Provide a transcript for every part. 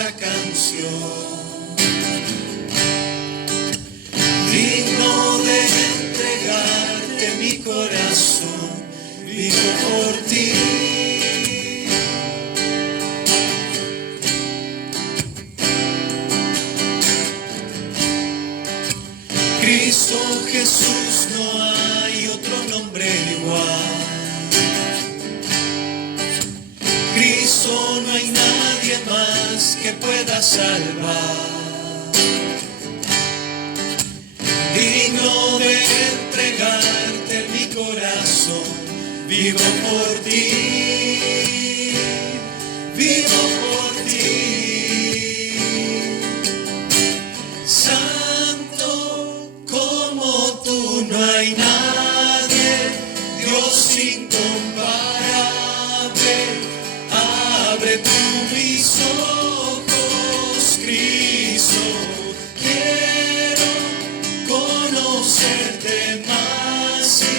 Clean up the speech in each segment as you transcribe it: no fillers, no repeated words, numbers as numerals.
esta canción. Digno de entregarte mi corazón, vivo por ti. Cristo Jesús, no hay otro nombre igual. Cristo, no hay nadie más que pueda salvar. Digno de entregarte mi corazón, vivo por ti, vivo por ti. Santo como tú, no hay nadie, Dios incomparable. Abre tú mis ojos, Cristo, quiero conocerte más y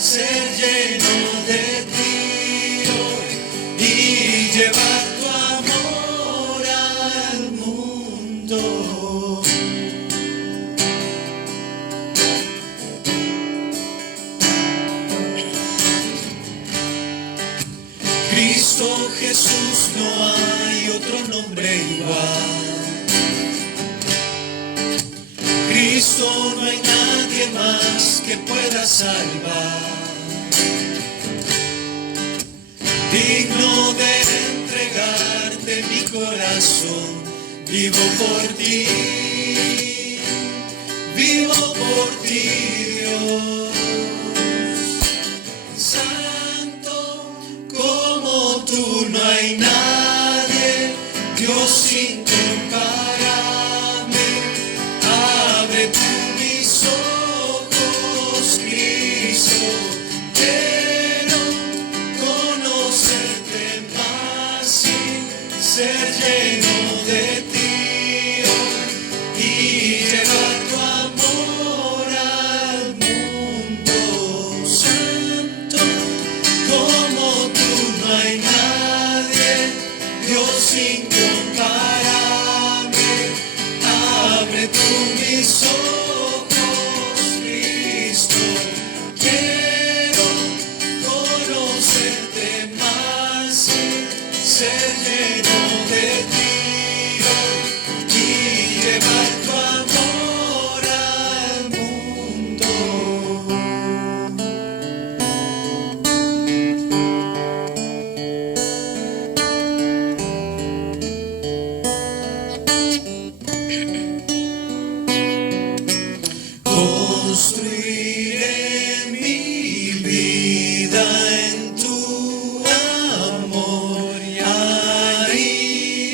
ser lleno de ti hoy y llevar tu amor al mundo. Cristo Jesús, no hay otro nombre igual. Cristo, no hay nadie más que pueda salvar. Digno de entregarte mi corazón, vivo por ti, vivo por ti, Dios. Santo como tú, no hay nadie, Dios incomparable. Abre tú mis ojos, Cristo, quiero conocerte más y ser lleno de ti hoy y llevar tu amor al mundo. Santo como tú, no hay nadie, Dios incomparable. Abre tú mis ojos, Cristo, quiero conocerte más y ser lleno de ti hoy y llevar tu amor al mundo. Construiré mi vida en tu amor y ahí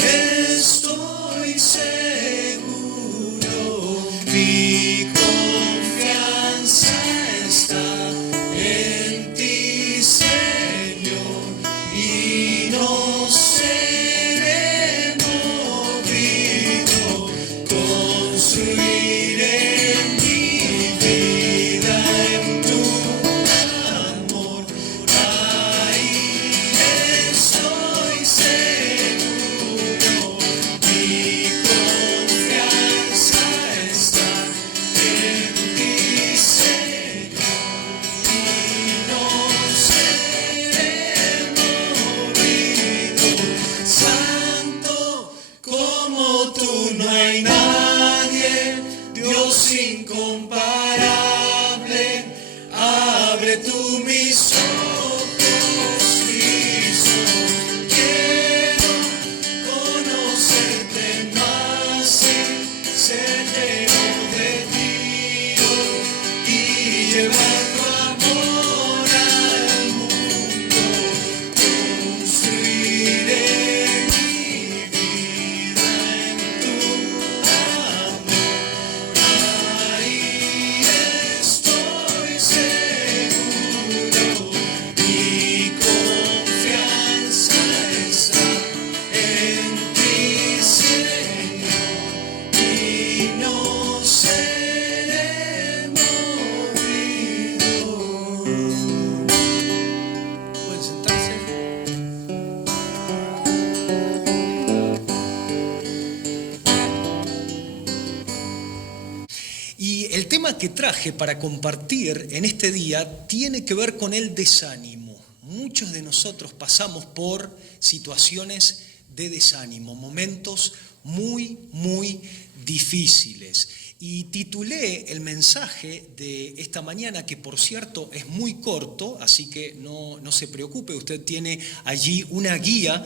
que traje para compartir en este día tiene que ver con el desánimo. Muchos de nosotros pasamos por situaciones de desánimo, momentos muy, muy difíciles. Y titulé el mensaje de esta mañana, que por cierto es muy corto, así que no se preocupe, usted tiene allí una guía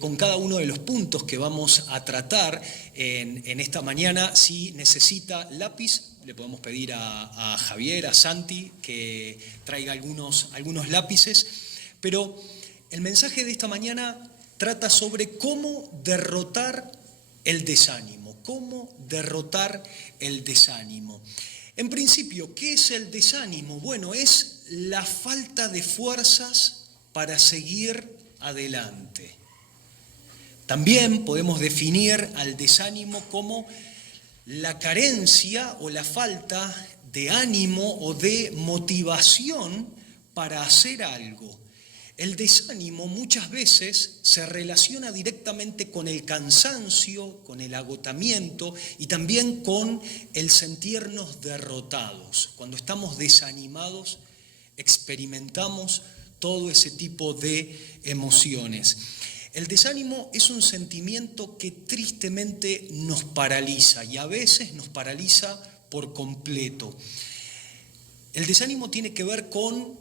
con cada uno de los puntos que vamos a tratar en esta mañana. Si necesita lápiz, le podemos pedir a Javier, a Santi, que traiga algunos lápices. Pero el mensaje de esta mañana trata sobre cómo derrotar el desánimo. ¿Cómo derrotar el desánimo? En principio, ¿qué es el desánimo? Bueno, es la falta de fuerzas para seguir adelante. También podemos definir al desánimo como la carencia o la falta de ánimo o de motivación para hacer algo. El desánimo muchas veces se relaciona directamente con el cansancio, con el agotamiento y también con el sentirnos derrotados. Cuando estamos desanimados, experimentamos todo ese tipo de emociones. El desánimo es un sentimiento que tristemente nos paraliza y a veces nos paraliza por completo. El desánimo tiene que ver con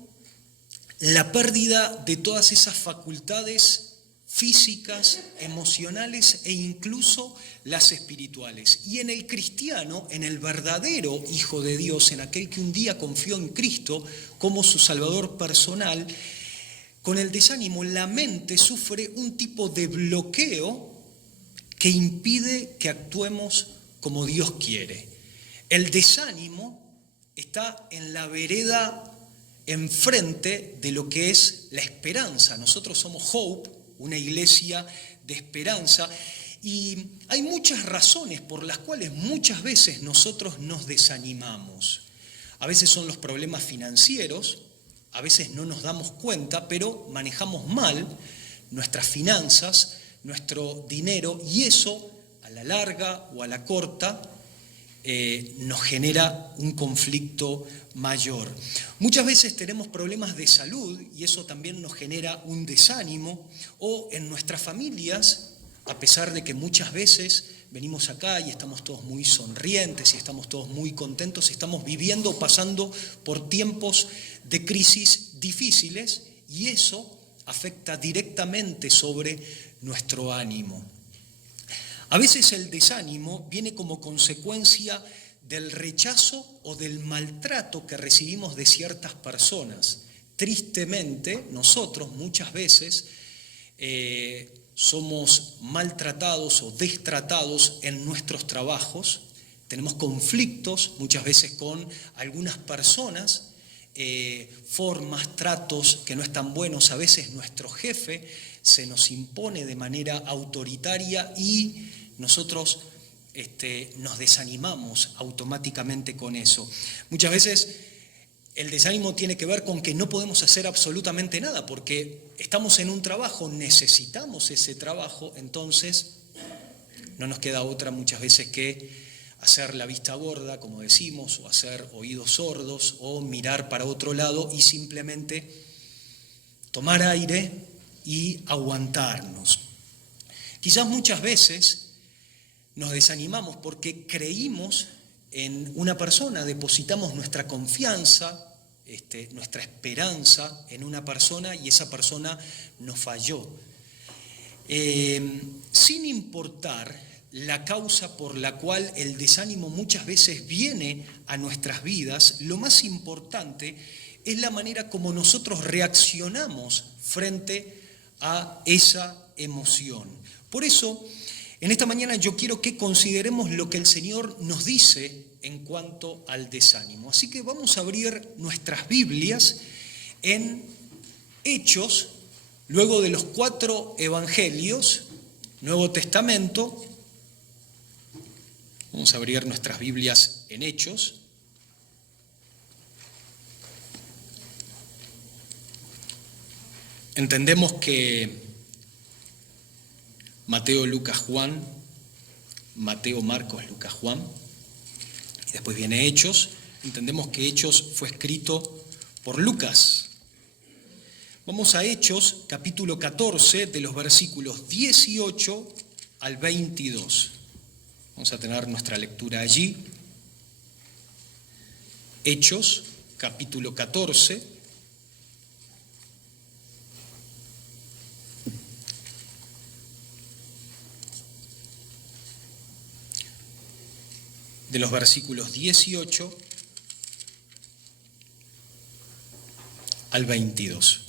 la pérdida de todas esas facultades físicas, emocionales e incluso las espirituales. Y en el cristiano, en el verdadero Hijo de Dios, en aquel que un día confió en Cristo como su Salvador personal, con el desánimo la mente sufre un tipo de bloqueo que impide que actuemos como Dios quiere. El desánimo está en la vereda enfrente de lo que es la esperanza. Nosotros somos Hope, una iglesia de esperanza, y hay muchas razones por las cuales muchas veces nosotros nos desanimamos. A veces son los problemas financieros, a veces no nos damos cuenta, pero manejamos mal nuestras finanzas, nuestro dinero, y eso a la larga o a la corta nos genera un conflicto mayor. Muchas veces tenemos problemas de salud y eso también nos genera un desánimo, o en nuestras familias, a pesar de que muchas veces venimos acá y estamos todos muy sonrientes y estamos todos muy contentos, estamos viviendo, pasando por tiempos de crisis difíciles y eso afecta directamente sobre nuestro ánimo. A veces el desánimo viene como consecuencia del rechazo o del maltrato que recibimos de ciertas personas. Tristemente, nosotros muchas veces somos maltratados o destratados en nuestros trabajos, tenemos conflictos muchas veces con algunas personas, formas, tratos que no están buenos, a veces nuestro jefe se nos impone de manera autoritaria y nosotros nos desanimamos automáticamente con eso. Muchas veces el desánimo tiene que ver con que no podemos hacer absolutamente nada porque estamos en un trabajo, necesitamos ese trabajo, entonces no nos queda otra muchas veces que hacer la vista gorda, como decimos, o hacer oídos sordos, o mirar para otro lado y simplemente tomar aire y aguantarnos. Quizás muchas veces nos desanimamos porque creímos en una persona, depositamos nuestra confianza, nuestra esperanza en una persona y esa persona nos falló. Sin importar la causa por la cual el desánimo muchas veces viene a nuestras vidas, lo más importante es la manera como nosotros reaccionamos frente a esa emoción. Por eso, en esta mañana yo quiero que consideremos lo que el Señor nos dice en cuanto al desánimo. Así que vamos a abrir nuestras Biblias en Hechos, luego de los 4 evangelios, Nuevo Testamento. Vamos a abrir nuestras Biblias en Hechos. Entendemos que Mateo, Lucas, Juan, Mateo, Marcos, Lucas, Juan, y después viene Hechos, entendemos que Hechos fue escrito por Lucas. Vamos a Hechos, capítulo 14, de los versículos 18 al 22. Vamos a tener nuestra lectura allí. Hechos, capítulo 14. De los versículos 18 al 22.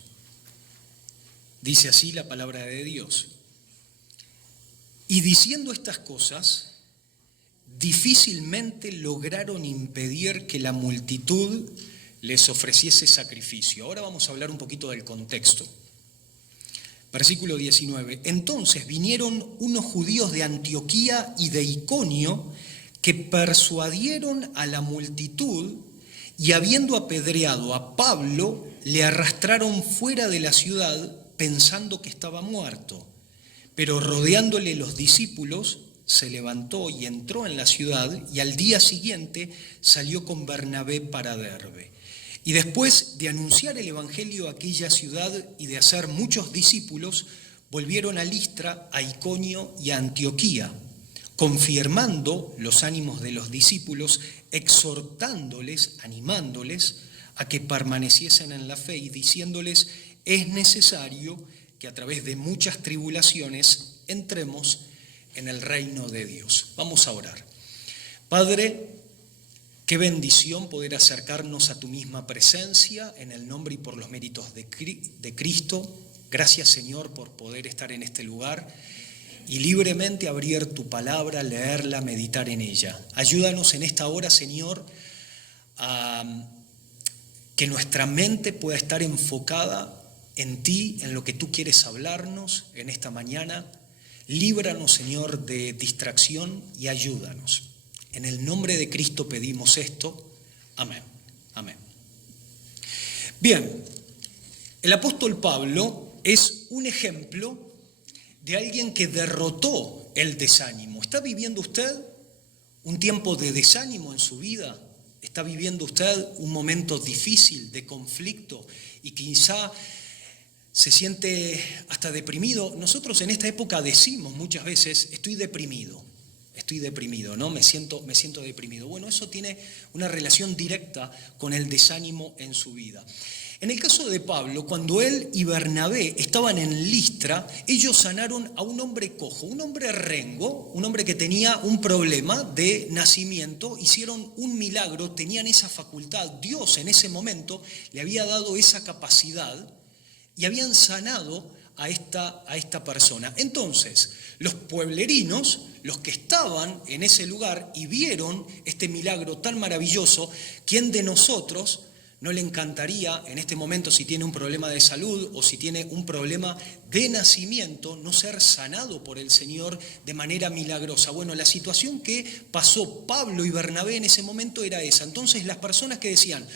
Dice así la palabra de Dios. Y diciendo estas cosas, difícilmente lograron impedir que la multitud les ofreciese sacrificio. Ahora vamos a hablar un poquito del contexto. Versículo 19. Entonces vinieron unos judíos de Antioquía y de Iconio que persuadieron a la multitud y habiendo apedreado a Pablo, le arrastraron fuera de la ciudad pensando que estaba muerto. Pero rodeándole los discípulos, se levantó y entró en la ciudad y al día siguiente salió con Bernabé para Derbe. Y después de anunciar el evangelio a aquella ciudad y de hacer muchos discípulos, volvieron a Listra, a Iconio y a Antioquía, confirmando los ánimos de los discípulos, exhortándoles, animándoles a que permaneciesen en la fe y diciéndoles: es necesario que a través de muchas tribulaciones entremos en el reino de Dios. Vamos a orar. Padre, qué bendición poder acercarnos a tu misma presencia en el nombre y por los méritos de Cristo. Gracias, Señor, por poder estar en este lugar y libremente abrir tu palabra, leerla, meditar en ella. Ayúdanos en esta hora, Señor, a que nuestra mente pueda estar enfocada en ti, en lo que tú quieres hablarnos en esta mañana. Líbranos, Señor, de distracción y ayúdanos. En el nombre de Cristo pedimos esto. Amén. Amén. Bien, el apóstol Pablo es un ejemplo de alguien que derrotó el desánimo. ¿Está viviendo usted un tiempo de desánimo en su vida? ¿Está viviendo usted un momento difícil de conflicto y quizá se siente hasta deprimido? Nosotros en esta época decimos muchas veces: estoy deprimido, ¿no? Me siento deprimido. Bueno, eso tiene una relación directa con el desánimo en su vida. En el caso de Pablo, cuando él y Bernabé estaban en Listra, ellos sanaron a un hombre cojo, un hombre rengo, un hombre que tenía un problema de nacimiento. Hicieron un milagro, tenían esa facultad. Dios en ese momento le había dado esa capacidad y habían sanado a esta persona. Entonces, los pueblerinos, los que estaban en ese lugar y vieron este milagro tan maravilloso, ¿quién de nosotros no le encantaría en este momento, si tiene un problema de salud o si tiene un problema de nacimiento, no ser sanado por el Señor de manera milagrosa? Bueno, la situación que pasó Pablo y Bernabé en ese momento era esa. Entonces las personas que decían: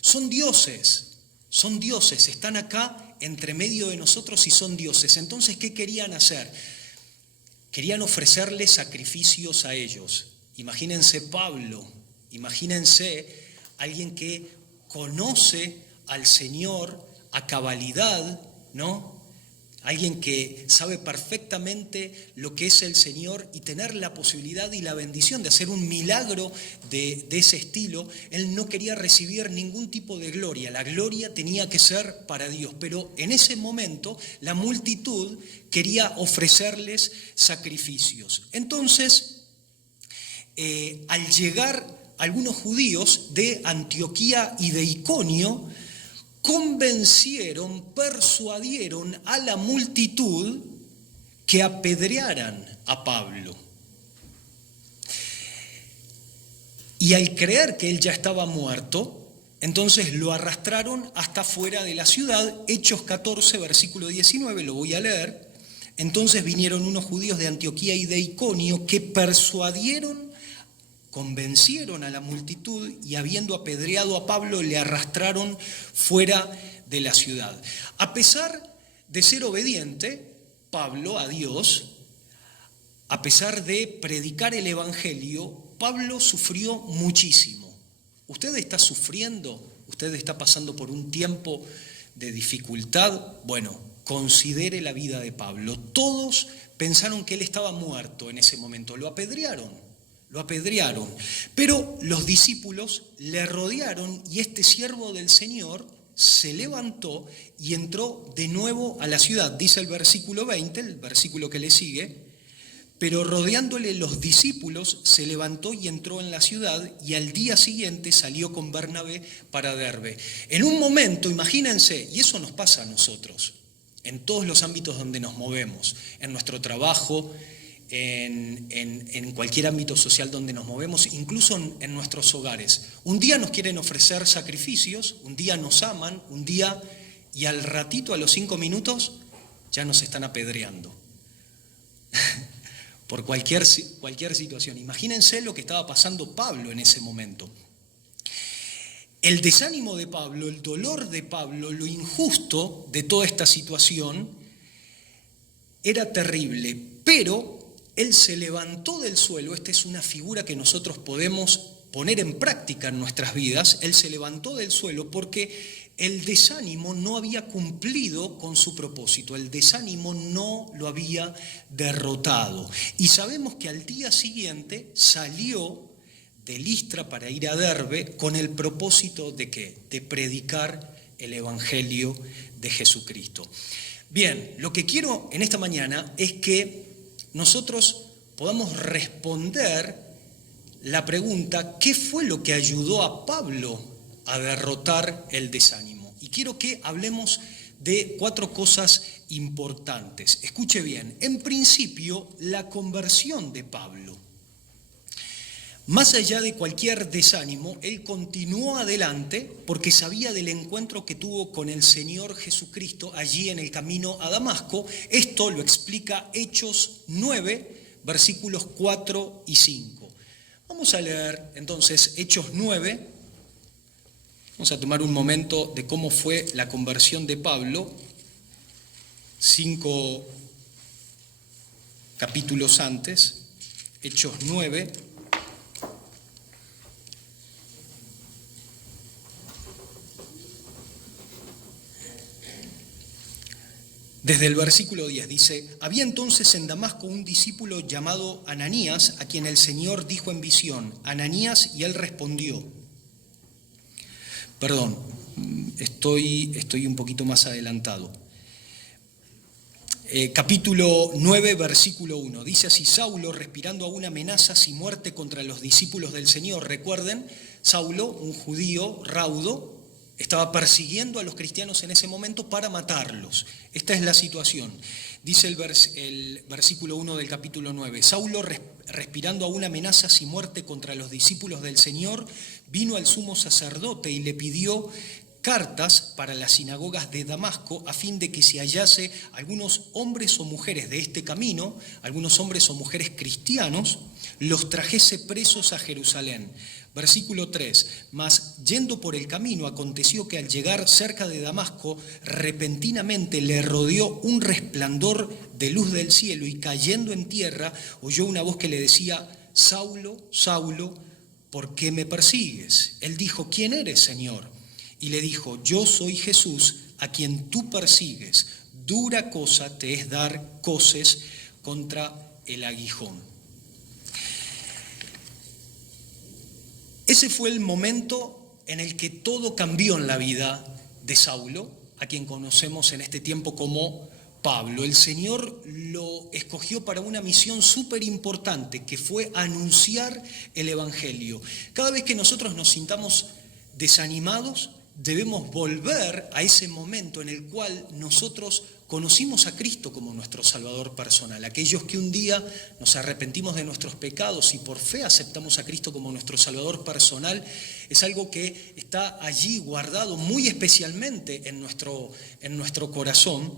son dioses, están acá entre medio de nosotros y son dioses. Entonces, ¿qué querían hacer? Querían ofrecerle sacrificios a ellos. Imagínense Pablo, imagínense alguien que conoce al Señor a cabalidad, ¿no? Alguien que sabe perfectamente lo que es el Señor y tener la posibilidad y la bendición de hacer un milagro de ese estilo. Él no quería recibir ningún tipo de gloria. La gloria tenía que ser para Dios. Pero en ese momento la multitud quería ofrecerles sacrificios. Entonces, al llegar algunos judíos de Antioquía y de Iconio, persuadieron a la multitud que apedrearan a Pablo. Y al creer que él ya estaba muerto, entonces lo arrastraron hasta fuera de la ciudad. Hechos 14, versículo 19, lo voy a leer. Entonces vinieron unos judíos de Antioquía y de Iconio que convencieron a la multitud y habiendo apedreado a Pablo le arrastraron fuera de la ciudad. A pesar de ser obediente, Pablo, a Dios, a pesar de predicar el evangelio, Pablo sufrió muchísimo. ¿Usted está sufriendo? ¿Usted está pasando por un tiempo de dificultad? Bueno, considere la vida de Pablo. Todos pensaron que él estaba muerto en ese momento, lo apedrearon, pero los discípulos le rodearon y este siervo del Señor se levantó y entró de nuevo a la ciudad. Dice el versículo 20, el versículo que le sigue, pero rodeándole los discípulos se levantó y entró en la ciudad y al día siguiente salió con Bernabé para Derbe. En un momento, imagínense, y eso nos pasa a nosotros, en todos los ámbitos donde nos movemos, en nuestro trabajo, en cualquier ámbito social donde nos movemos, incluso en nuestros hogares. Un día nos quieren ofrecer sacrificios, un día nos aman, un día, y al ratito, a los 5 minutos, ya nos están apedreando. Por cualquier situación. Imagínense lo que estaba pasando Pablo en ese momento. El desánimo de Pablo, el dolor de Pablo, lo injusto de toda esta situación era terrible, pero él se levantó del suelo. Esta es una figura que nosotros podemos poner en práctica en nuestras vidas. Él se levantó del suelo porque el desánimo no había cumplido con su propósito, el desánimo no lo había derrotado. Y sabemos que al día siguiente salió de Listra para ir a Derbe con el propósito de ¿qué? De predicar el Evangelio de Jesucristo. Bien, lo que quiero en esta mañana es que nosotros podamos responder la pregunta: ¿qué fue lo que ayudó a Pablo a derrotar el desánimo? Y quiero que hablemos de 4 cosas importantes. Escuche bien. En principio, la conversión de Pablo. Más allá de cualquier desánimo, él continuó adelante porque sabía del encuentro que tuvo con el Señor Jesucristo allí en el camino a Damasco. Esto lo explica Hechos 9, versículos 4 y 5. Vamos a leer entonces Hechos 9. Vamos a tomar un momento de cómo fue la conversión de Pablo, 5 capítulos antes, Hechos 9. Desde el versículo 10 dice: había entonces en Damasco un discípulo llamado Ananías, a quien el Señor dijo en visión: Ananías, y él respondió. Perdón, estoy un poquito más adelantado. Capítulo 9, versículo 1. Dice así: Saulo, respirando aún amenazas y muerte contra los discípulos del Señor. Recuerden, Saulo, un judío raudo, estaba persiguiendo a los cristianos en ese momento para matarlos. Esta es la situación. Dice el versículo 1 del capítulo 9. Saulo, respirando aún amenazas y muerte contra los discípulos del Señor, vino al sumo sacerdote y le pidió cartas para las sinagogas de Damasco, a fin de que si hallase algunos hombres o mujeres de este camino, algunos hombres o mujeres cristianos, los trajese presos a Jerusalén. Versículo 3, mas yendo por el camino, aconteció que al llegar cerca de Damasco, repentinamente le rodeó un resplandor de luz del cielo, y cayendo en tierra, oyó una voz que le decía: Saulo, Saulo, ¿por qué me persigues? Él dijo: ¿quién eres, Señor? Y le dijo: yo soy Jesús, a quien tú persigues. Dura cosa te es dar coces contra el aguijón. Ese fue el momento en el que todo cambió en la vida de Saulo, a quien conocemos en este tiempo como Pablo. El Señor lo escogió para una misión súper importante, que fue anunciar el Evangelio. Cada vez que nosotros nos sintamos desanimados, debemos volver a ese momento en el cual nosotros conocimos a Cristo como nuestro Salvador personal. Aquellos que un día nos arrepentimos de nuestros pecados y por fe aceptamos a Cristo como nuestro Salvador personal, es algo que está allí guardado muy especialmente en nuestro corazón.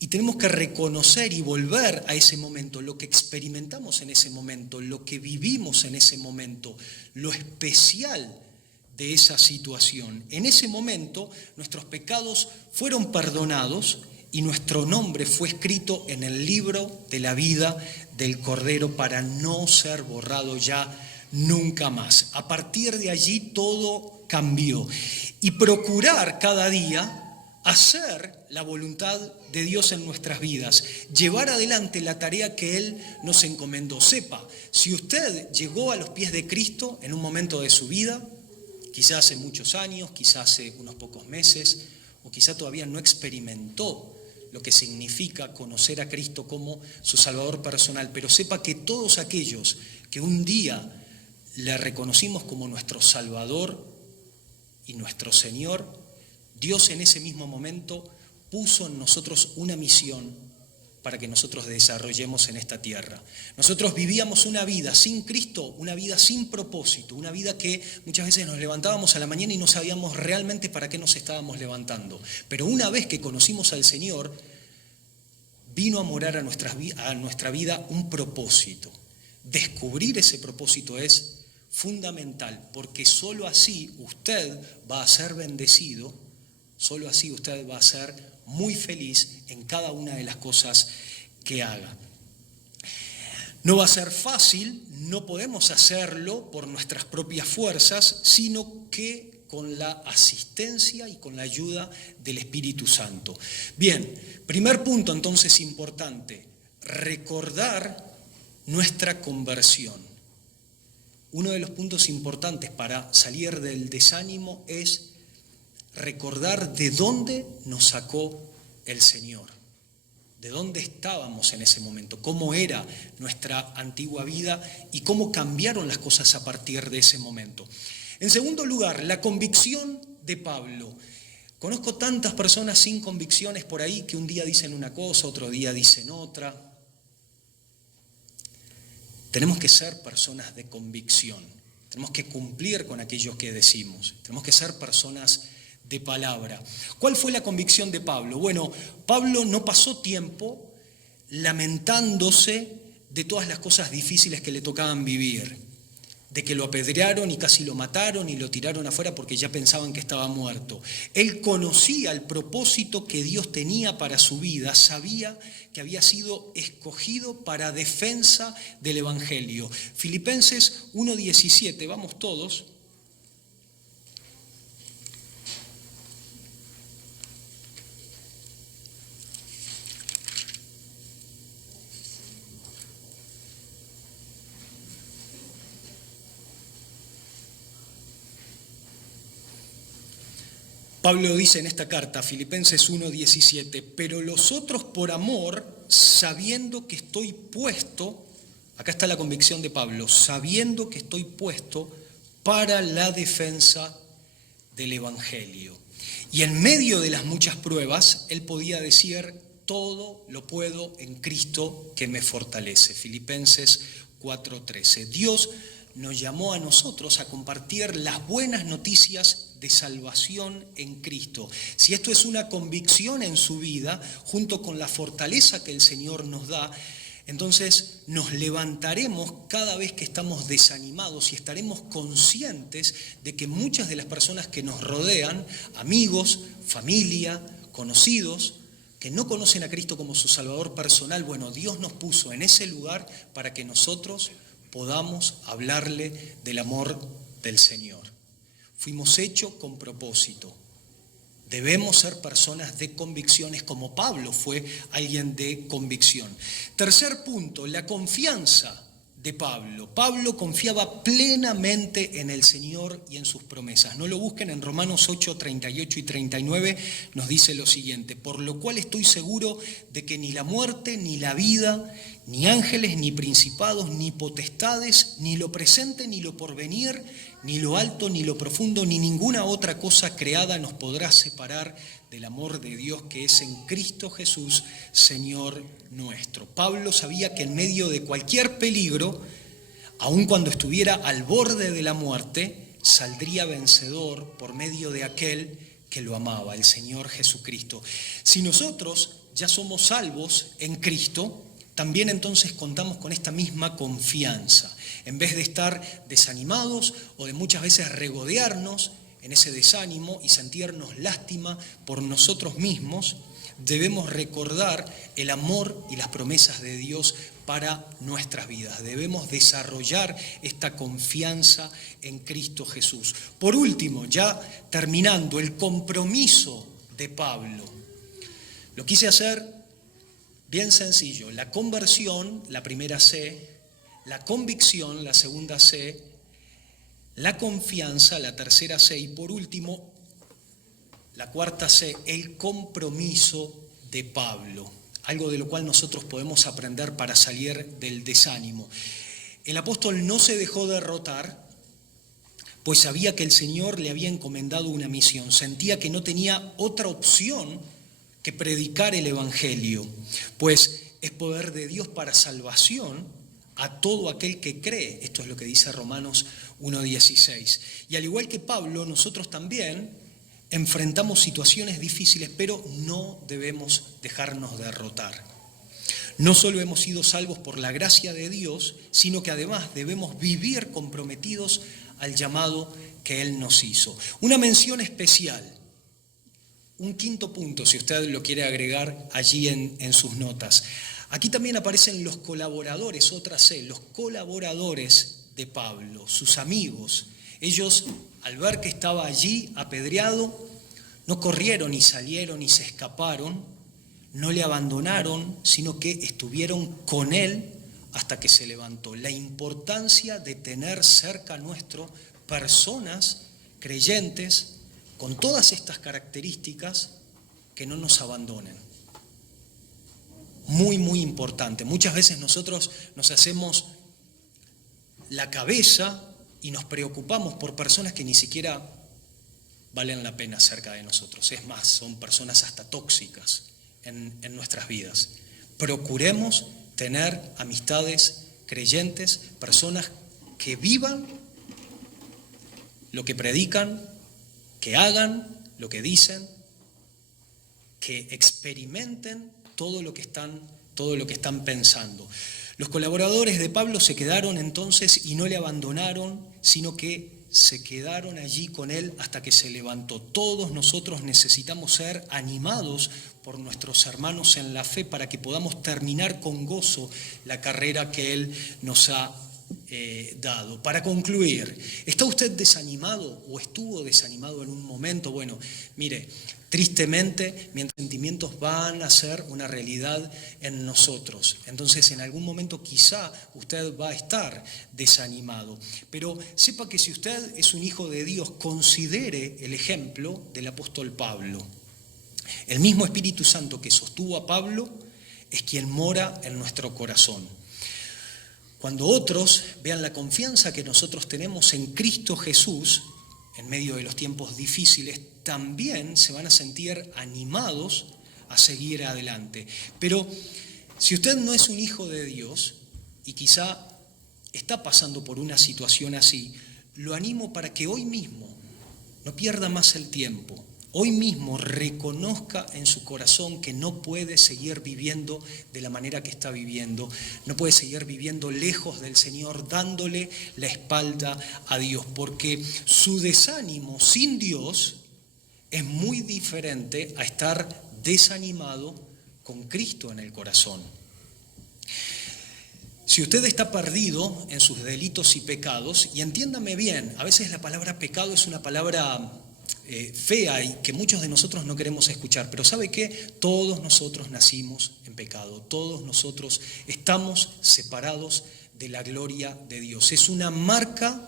Y tenemos que reconocer y volver a ese momento, lo que experimentamos en ese momento, lo que vivimos en ese momento, lo especial de esa situación. En ese momento nuestros pecados fueron perdonados y nuestro nombre fue escrito en el libro de la vida del Cordero para no ser borrado ya nunca más. A partir de allí todo cambió. Y procurar cada día hacer la voluntad de Dios en nuestras vidas, llevar adelante la tarea que Él nos encomendó. Sepa, si usted llegó a los pies de Cristo en un momento de su vida, quizás hace muchos años, quizás hace unos pocos meses, o quizá todavía no experimentó lo que significa conocer a Cristo como su Salvador personal, pero sepa que todos aquellos que un día le reconocimos como nuestro Salvador y nuestro Señor, Dios en ese mismo momento puso en nosotros una misión para que nosotros desarrollemos en esta tierra. Nosotros vivíamos una vida sin Cristo, una vida sin propósito, una vida que muchas veces nos levantábamos a la mañana y no sabíamos realmente para qué nos estábamos levantando. Pero una vez que conocimos al Señor, vino a morar a nuestra vida un propósito. Descubrir ese propósito es fundamental, porque solo así usted va a ser bendecido, solo así usted va a ser muy feliz en cada una de las cosas que haga. No va a ser fácil, no podemos hacerlo por nuestras propias fuerzas, sino que con la asistencia y con la ayuda del Espíritu Santo. Bien, primer punto entonces importante, recordar nuestra conversión. Uno de los puntos importantes para salir del desánimo es recordar de dónde nos sacó el Señor, de dónde estábamos en ese momento, cómo era nuestra antigua vida y cómo cambiaron las cosas a partir de ese momento. En segundo lugar, la convicción de Pablo. Conozco tantas personas sin convicciones por ahí que un día dicen una cosa, otro día dicen otra. Tenemos que ser personas de convicción, tenemos que cumplir con aquello que decimos, tenemos que ser personas de palabra. ¿Cuál fue la convicción de Pablo? Bueno, Pablo no pasó tiempo lamentándose de todas las cosas difíciles que le tocaban vivir, de que lo apedrearon y casi lo mataron y lo tiraron afuera porque ya pensaban que estaba muerto. Él conocía el propósito que Dios tenía para su vida, sabía que había sido escogido para defensa del Evangelio. Filipenses 1:17, vamos todos. Pablo dice en esta carta, Filipenses 1:17, pero los otros por amor, sabiendo que estoy puesto, acá está la convicción de Pablo, sabiendo que estoy puesto para la defensa del Evangelio. Y en medio de las muchas pruebas, él podía decir, todo lo puedo en Cristo que me fortalece. Filipenses 4:13. Dios nos llamó a nosotros a compartir las buenas noticias de salvación en Cristo. Si esto es una convicción en su vida, junto con la fortaleza que el Señor nos da, entonces nos levantaremos cada vez que estamos desanimados y estaremos conscientes de que muchas de las personas que nos rodean, amigos, familia, conocidos, que no conocen a Cristo como su Salvador personal, bueno, Dios nos puso en ese lugar para que nosotros podamos hablarle del amor del Señor. Fuimos hechos con propósito. Debemos ser personas de convicciones como Pablo fue alguien de convicción. Tercer punto, la confianza de Pablo. Pablo confiaba plenamente en el Señor y en sus promesas. No lo busquen, en Romanos 8:38 y 39 nos dice lo siguiente, por lo cual estoy seguro de que ni la muerte, ni la vida, ni ángeles, ni principados, ni potestades, ni lo presente, ni lo porvenir, ni lo alto, ni lo profundo, ni ninguna otra cosa creada nos podrá separar del amor de Dios que es en Cristo Jesús, Señor nuestro. Pablo sabía que en medio de cualquier peligro, aun cuando estuviera al borde de la muerte, saldría vencedor por medio de aquel que lo amaba, el Señor Jesucristo. Si nosotros ya somos salvos en Cristo, también entonces contamos con esta misma confianza. En vez de estar desanimados o de muchas veces regodearnos en ese desánimo y sentirnos lástima por nosotros mismos, debemos recordar el amor y las promesas de Dios para nuestras vidas. Debemos desarrollar esta confianza en Cristo Jesús. Por último, ya terminando, el compromiso de Pablo. Lo quise hacer bien sencillo. La conversión, la primera C, la convicción, la segunda C, la confianza, la tercera C, y por último, la cuarta C, el compromiso de Pablo, algo de lo cual nosotros podemos aprender para salir del desánimo. El apóstol no se dejó derrotar, pues sabía que el Señor le había encomendado una misión, sentía que no tenía otra opción que predicar el Evangelio, pues es poder de Dios para salvación a todo aquel que cree. Esto es lo que dice Romanos 1:16. Y al igual que Pablo, nosotros también enfrentamos situaciones difíciles, pero no debemos dejarnos derrotar. No solo hemos sido salvos por la gracia de Dios, sino que además debemos vivir comprometidos al llamado que Él nos hizo. Una mención especial, un quinto punto, si usted lo quiere agregar allí en sus notas. Aquí también aparecen los colaboradores, otra C, los colaboradores de Pablo, sus amigos. Ellos, al ver que estaba allí apedreado, no corrieron y salieron y se escaparon, no le abandonaron, sino que estuvieron con él hasta que se levantó. La importancia de tener cerca nuestro personas creyentes con todas estas características que no nos abandonen. Muy, muy importante. Muchas veces nosotros nos hacemos la cabeza y nos preocupamos por personas que ni siquiera valen la pena cerca de nosotros. Es más, son personas hasta tóxicas en nuestras vidas. Procuremos tener amistades creyentes, personas que vivan lo que predican, que hagan lo que dicen, que experimenten todo lo que están pensando. Los colaboradores de Pablo se quedaron entonces y no le abandonaron, sino que se quedaron allí con él hasta que se levantó. Todos nosotros necesitamos ser animados por nuestros hermanos en la fe para que podamos terminar con gozo la carrera que él nos ha dado. Para concluir, ¿está usted desanimado o estuvo desanimado en un momento? Bueno, mire, tristemente, mientras los sentimientos van a ser una realidad en nosotros. Entonces, en algún momento quizá usted va a estar desanimado. Pero sepa que si usted es un hijo de Dios, considere el ejemplo del apóstol Pablo. El mismo Espíritu Santo que sostuvo a Pablo es quien mora en nuestro corazón. Cuando otros vean la confianza que nosotros tenemos en Cristo Jesús, en medio de los tiempos difíciles, también se van a sentir animados a seguir adelante. Pero si usted no es un hijo de Dios y quizá está pasando por una situación así, lo animo para que hoy mismo no pierda más el tiempo. Hoy mismo reconozca en su corazón que no puede seguir viviendo de la manera que está viviendo, no puede seguir viviendo lejos del Señor, dándole la espalda a Dios, porque su desánimo sin Dios es muy diferente a estar desanimado con Cristo en el corazón. Si usted está perdido en sus delitos y pecados, y entiéndame bien, a veces la palabra pecado es una palabra fea y que muchos de nosotros no queremos escuchar, pero ¿sabe qué? Todos nosotros nacimos en pecado, todos nosotros estamos separados de la gloria de Dios. Es una marca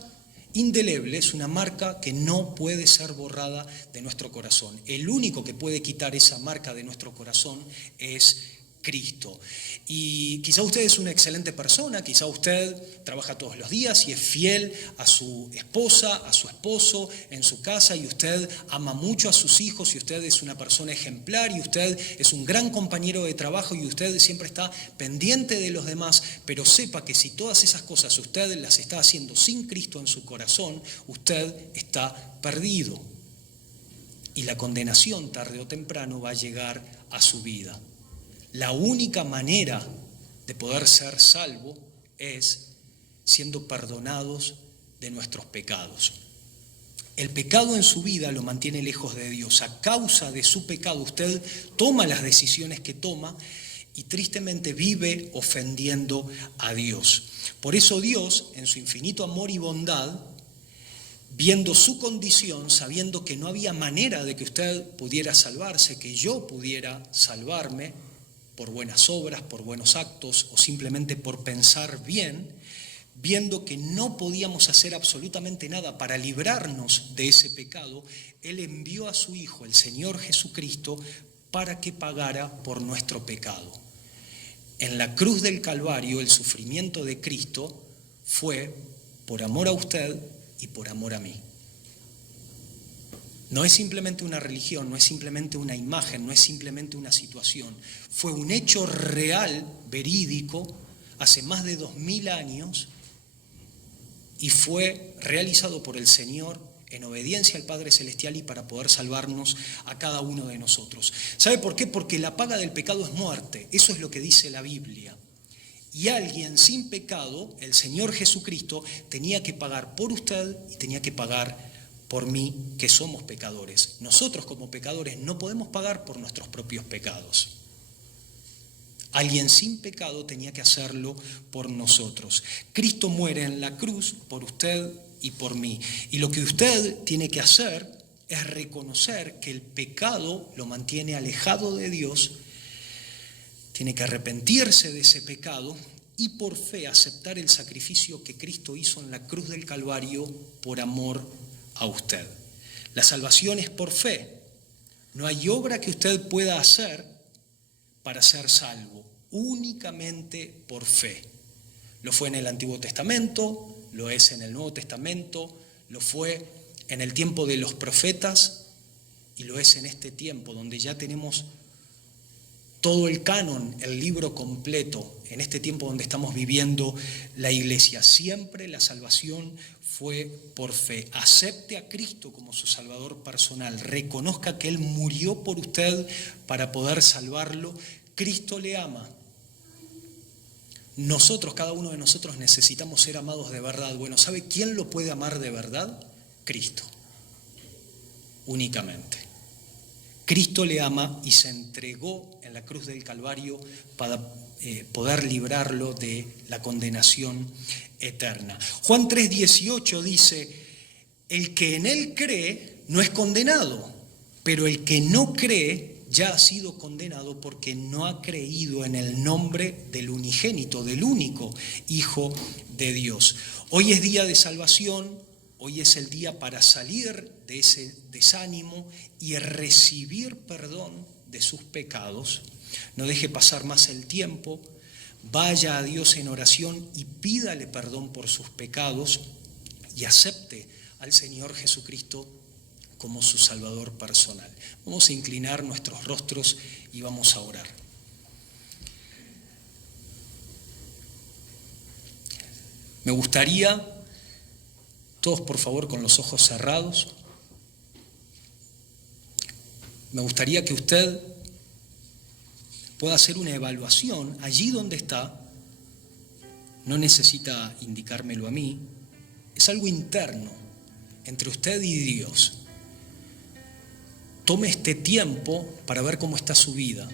indeleble, es una marca que no puede ser borrada de nuestro corazón. El único que puede quitar esa marca de nuestro corazón es Cristo. Y quizá usted es una excelente persona, quizá usted trabaja todos los días y es fiel a su esposa, a su esposo en su casa, y usted ama mucho a sus hijos, y usted es una persona ejemplar, y usted es un gran compañero de trabajo, y usted siempre está pendiente de los demás, pero sepa que si todas esas cosas usted las está haciendo sin Cristo en su corazón, usted está perdido. Y la condenación tarde o temprano va a llegar a su vida. La única manera de poder ser salvo es siendo perdonados de nuestros pecados. El pecado en su vida lo mantiene lejos de Dios. A causa de su pecado usted toma las decisiones que toma y tristemente vive ofendiendo a Dios. Por eso Dios, en su infinito amor y bondad, viendo su condición, sabiendo que no había manera de que usted pudiera salvarse, que yo pudiera salvarme por buenas obras, por buenos actos o simplemente por pensar bien, viendo que no podíamos hacer absolutamente nada para librarnos de ese pecado, Él envió a su Hijo, el Señor Jesucristo, para que pagara por nuestro pecado. En la cruz del Calvario, el sufrimiento de Cristo fue por amor a usted y por amor a mí. No es simplemente una religión, no es simplemente una imagen, no es simplemente una situación. Fue un hecho real, verídico, hace más de 2000 años, y fue realizado por el Señor en obediencia al Padre Celestial y para poder salvarnos a cada uno de nosotros. ¿Sabe por qué? Porque la paga del pecado es muerte. Eso es lo que dice la Biblia. Y alguien sin pecado, el Señor Jesucristo, tenía que pagar por usted y tenía que pagar por mí, que somos pecadores. Nosotros como pecadores no podemos pagar por nuestros propios pecados. Alguien sin pecado tenía que hacerlo por nosotros. Cristo muere en la cruz por usted y por mí. Y lo que usted tiene que hacer es reconocer que el pecado lo mantiene alejado de Dios. Tiene que arrepentirse de ese pecado y por fe aceptar el sacrificio que Cristo hizo en la cruz del Calvario por amor a usted. La salvación es por fe. No hay obra que usted pueda hacer para ser salvo, únicamente por fe. Lo fue en el Antiguo Testamento, lo es en el Nuevo Testamento, lo fue en el tiempo de los profetas y lo es en este tiempo donde ya tenemos todo el canon, el libro completo, en este tiempo donde estamos viviendo la iglesia. Siempre la salvación fue por fe. Acepte a Cristo como su Salvador personal. Reconozca que Él murió por usted para poder salvarlo. Cristo le ama. Nosotros, cada uno de nosotros necesitamos ser amados de verdad. Bueno, ¿sabe quién lo puede amar de verdad? Cristo. Únicamente. Cristo le ama y se entregó en la cruz del Calvario para poder librarlo de la condenación eterna. Juan 3:18 dice, el que en Él cree no es condenado, pero el que no cree ya ha sido condenado porque no ha creído en el nombre del unigénito, del único Hijo de Dios. Hoy es día de salvación. Hoy es el día para salir de ese desánimo y recibir perdón de sus pecados. No deje pasar más el tiempo. Vaya a Dios en oración y pídale perdón por sus pecados y acepte al Señor Jesucristo como su Salvador personal. Vamos a inclinar nuestros rostros y vamos a orar. Me gustaría... Todos, por favor, con los ojos cerrados. Me gustaría que usted pueda hacer una evaluación allí donde está. No necesita indicármelo a mí. Es algo interno entre usted y Dios. Tome este tiempo para ver cómo está su vida.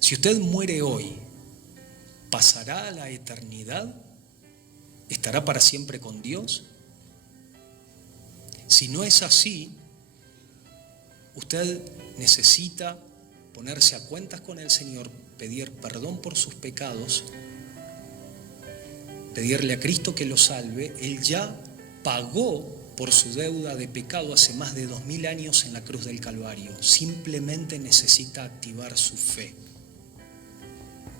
Si usted muere hoy, ¿pasará a la eternidad? ¿Estará para siempre con Dios? Si no es así, usted necesita ponerse a cuentas con el Señor, pedir perdón por sus pecados, pedirle a Cristo que lo salve. Él ya pagó por su deuda de pecado hace más de 2000 años en la cruz del Calvario. Simplemente necesita activar su fe.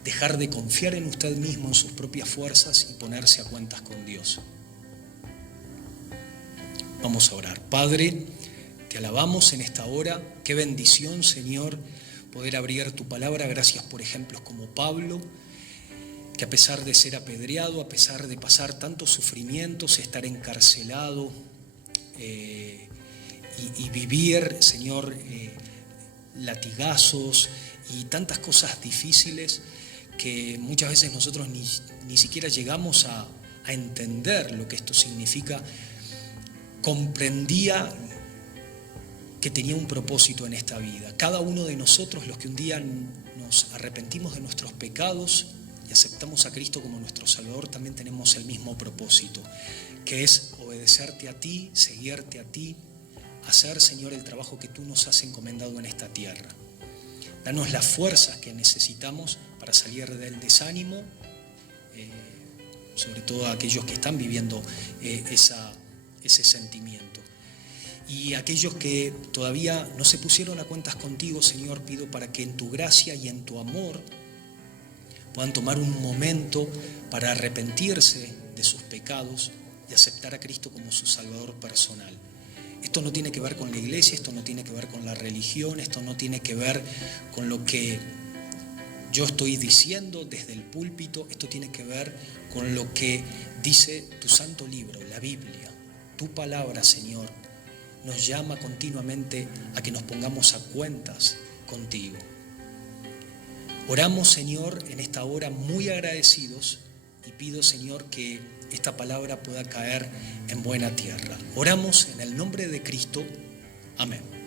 Dejar de confiar en usted mismo, en sus propias fuerzas y ponerse a cuentas con Dios. Vamos a orar. Padre, te alabamos en esta hora. Qué bendición, Señor, poder abrir tu palabra. Gracias por ejemplos como Pablo, que a pesar de ser apedreado, a pesar de pasar tantos sufrimientos, estar encarcelado y vivir, Señor, latigazos y tantas cosas difíciles, que muchas veces nosotros ni siquiera llegamos a entender lo que esto significa. comprendía que tenía un propósito en esta vida. Cada uno de nosotros, los que un día nos arrepentimos de nuestros pecados y aceptamos a Cristo como nuestro Salvador, también tenemos el mismo propósito, que es obedecerte a ti, seguirte a ti, hacer, Señor, el trabajo que tú nos has encomendado en esta tierra. Danos las fuerzas que necesitamos para salir del desánimo, sobre todo a aquellos que están viviendo ese sentimiento. Y aquellos que todavía no se pusieron a cuentas contigo, Señor, pido para que en tu gracia y en tu amor puedan tomar un momento para arrepentirse de sus pecados y aceptar a Cristo como su Salvador personal. Esto no tiene que ver con la iglesia, esto no tiene que ver con la religión, esto no tiene que ver con lo que yo estoy diciendo desde el púlpito, esto tiene que ver con lo que dice tu santo libro, la Biblia. Tu palabra, Señor, nos llama continuamente a que nos pongamos a cuentas contigo. Oramos, Señor, en esta hora muy agradecidos y pido, Señor, que esta palabra pueda caer en buena tierra. Oramos en el nombre de Cristo. Amén.